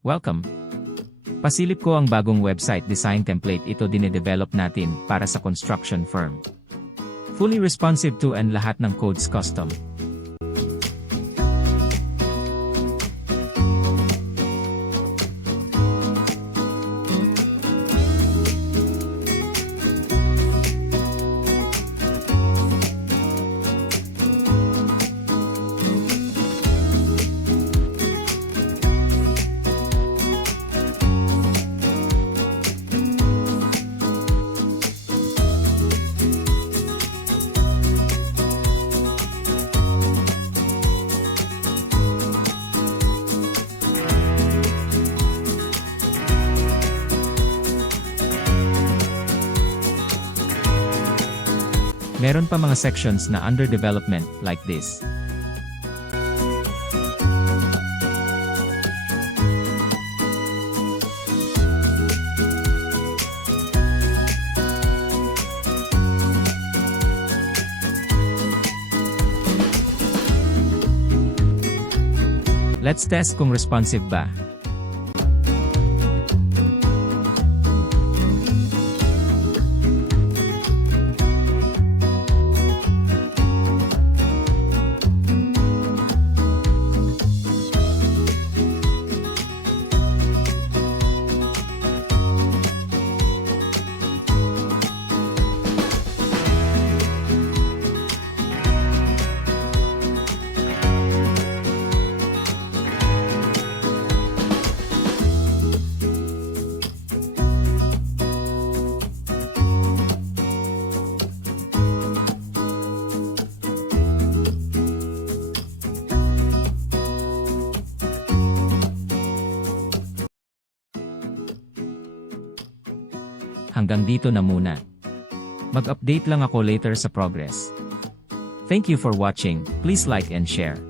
Welcome! Pasilip ko ang bagong website design template. Ito dinedevelop natin para sa construction firm. Fully responsive to and lahat ng codes custom. Meron pa mga sections na under development like this. Let's test kung responsive ba. Hanggang dito na muna. Mag-update lang ako later sa progress. Thank you for watching. Please like and share.